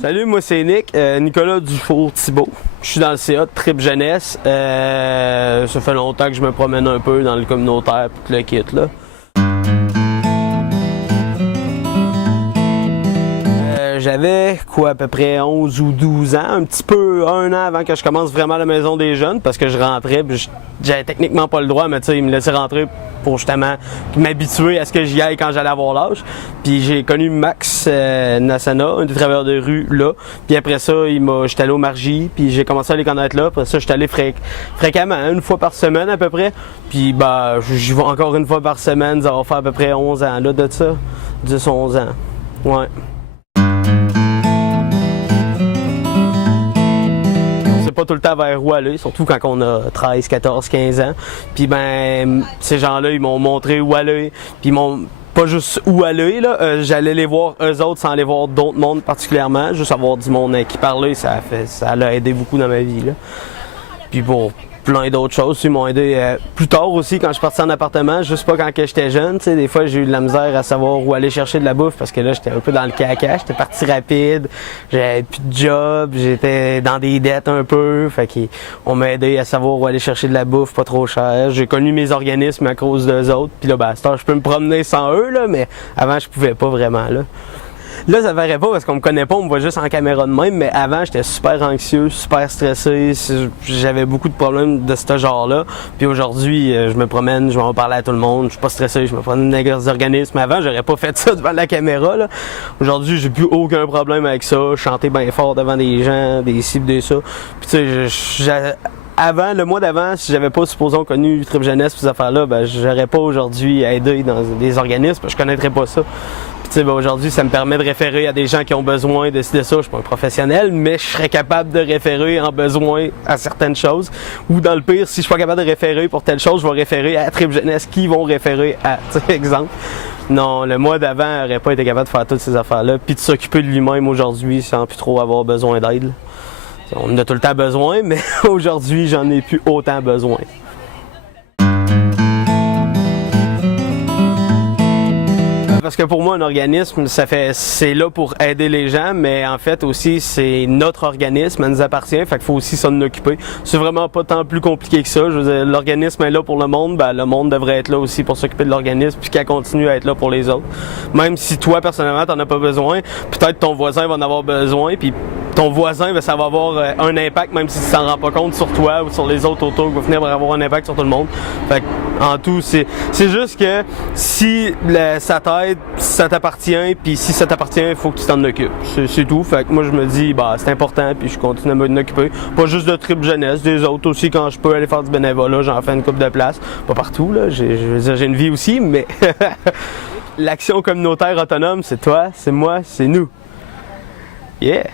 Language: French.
Salut, moi c'est Nick, Nicolas Dufour-Thibault. Je suis dans le CA de Trip Jeunesse. Ça fait longtemps que je me promène un peu dans le communautaire et tout le kit là. J'avais à peu près 11 ou 12 ans, un petit peu un an avant que je commence vraiment la maison des jeunes parce que je rentrais, j'avais techniquement pas le droit, mais tu sais, ils me laissaient rentrer pour justement m'habituer à ce que j'y aille quand j'allais avoir l'âge. Puis j'ai connu Max Nassana, un des travailleurs de rue là. Puis après ça, j'étais allé au Margie, puis j'ai commencé à les connaître là. Après ça, j'étais allé fréquemment, une fois par semaine à peu près. Puis j'y vais encore une fois par semaine, ça va faire à peu près 11 ans là de ça, 10-11 ans. Ouais. Pas tout le temps vers où aller, surtout quand on a 13, 14, 15 ans. Puis ces gens-là, ils m'ont montré où aller. Puis ils m'ont pas juste où aller, là. J'allais les voir eux autres sans aller voir d'autres mondes particulièrement. Juste avoir du monde qui parlait, ça l'a aidé beaucoup dans ma vie, là. Puis pour plein d'autres choses, ils m'ont aidé plus tard aussi quand je suis parti en appartement, juste pas quand j'étais jeune. Tu sais, des fois j'ai eu de la misère à savoir où aller chercher de la bouffe parce que là j'étais un peu dans le caca, j'étais parti rapide, j'avais plus de job, j'étais dans des dettes un peu, fait qu'on m'a aidé à savoir où aller chercher de la bouffe pas trop cher. J'ai connu mes organismes à cause d'eux autres, puis là à cette heure, je peux me promener sans eux là, mais avant je pouvais pas vraiment là. Là, ça paraît pas parce qu'on me connaît pas, on me voit juste en caméra de même, mais avant, j'étais super anxieux, super stressé, j'avais beaucoup de problèmes de ce genre-là. Puis aujourd'hui, je me promène, je vais en parler à tout le monde, je suis pas stressé, je me promène dans des organismes. Avant, j'aurais pas fait ça devant la caméra, là. Aujourd'hui, j'ai plus aucun problème avec ça, chanter bien fort devant des gens, des cibles, des ça. Puis tu sais, avant, le mois d'avant, si j'avais pas, supposons, connu Trip Jeunesse et ces affaires-là, j'aurais pas aujourd'hui aidé dans des organismes, je connaîtrais pas ça. Aujourd'hui, ça me permet de référer à des gens qui ont besoin de ça. Je suis pas un professionnel, mais je serais capable de référer en besoin à certaines choses. Ou dans le pire, si je suis pas capable de référer pour telle chose, je vais référer à Trip Jeunesse qui vont référer à, exemple. Non, le mois d'avant n'aurait pas été capable de faire toutes ces affaires-là, puis de s'occuper de lui-même aujourd'hui sans plus trop avoir besoin d'aide. On en a tout le temps besoin, mais aujourd'hui, j'en ai plus autant besoin. Parce que pour moi, un organisme, c'est là pour aider les gens, mais en fait aussi, c'est notre organisme, elle nous appartient, fait qu'il faut aussi s'en occuper. C'est vraiment pas tant plus compliqué que ça. Je veux dire, l'organisme est là pour le monde, le monde devrait être là aussi pour s'occuper de l'organisme, puis qu'elle continue à être là pour les autres. Même si toi, personnellement, t'en as pas besoin, peut-être ton voisin va en avoir besoin, puis ton voisin, ça va avoir un impact, même si tu t'en rends pas compte sur toi ou sur les autres autour, qui va finir par avoir un impact sur tout le monde. Fait en tout, c'est juste que si ça t'aide, ça t'appartient, puis si ça t'appartient, il faut que tu t'en occupes. C'est tout. Fait que moi, je me dis, c'est important, puis je continue à m'en occuper. Pas juste de Trip Jeunesse, des autres aussi, quand je peux aller faire du bénévolat, j'en fais une couple de places. Pas partout, là. J'ai une vie aussi, mais l'action communautaire autonome, c'est toi, c'est moi, c'est nous. Yeah!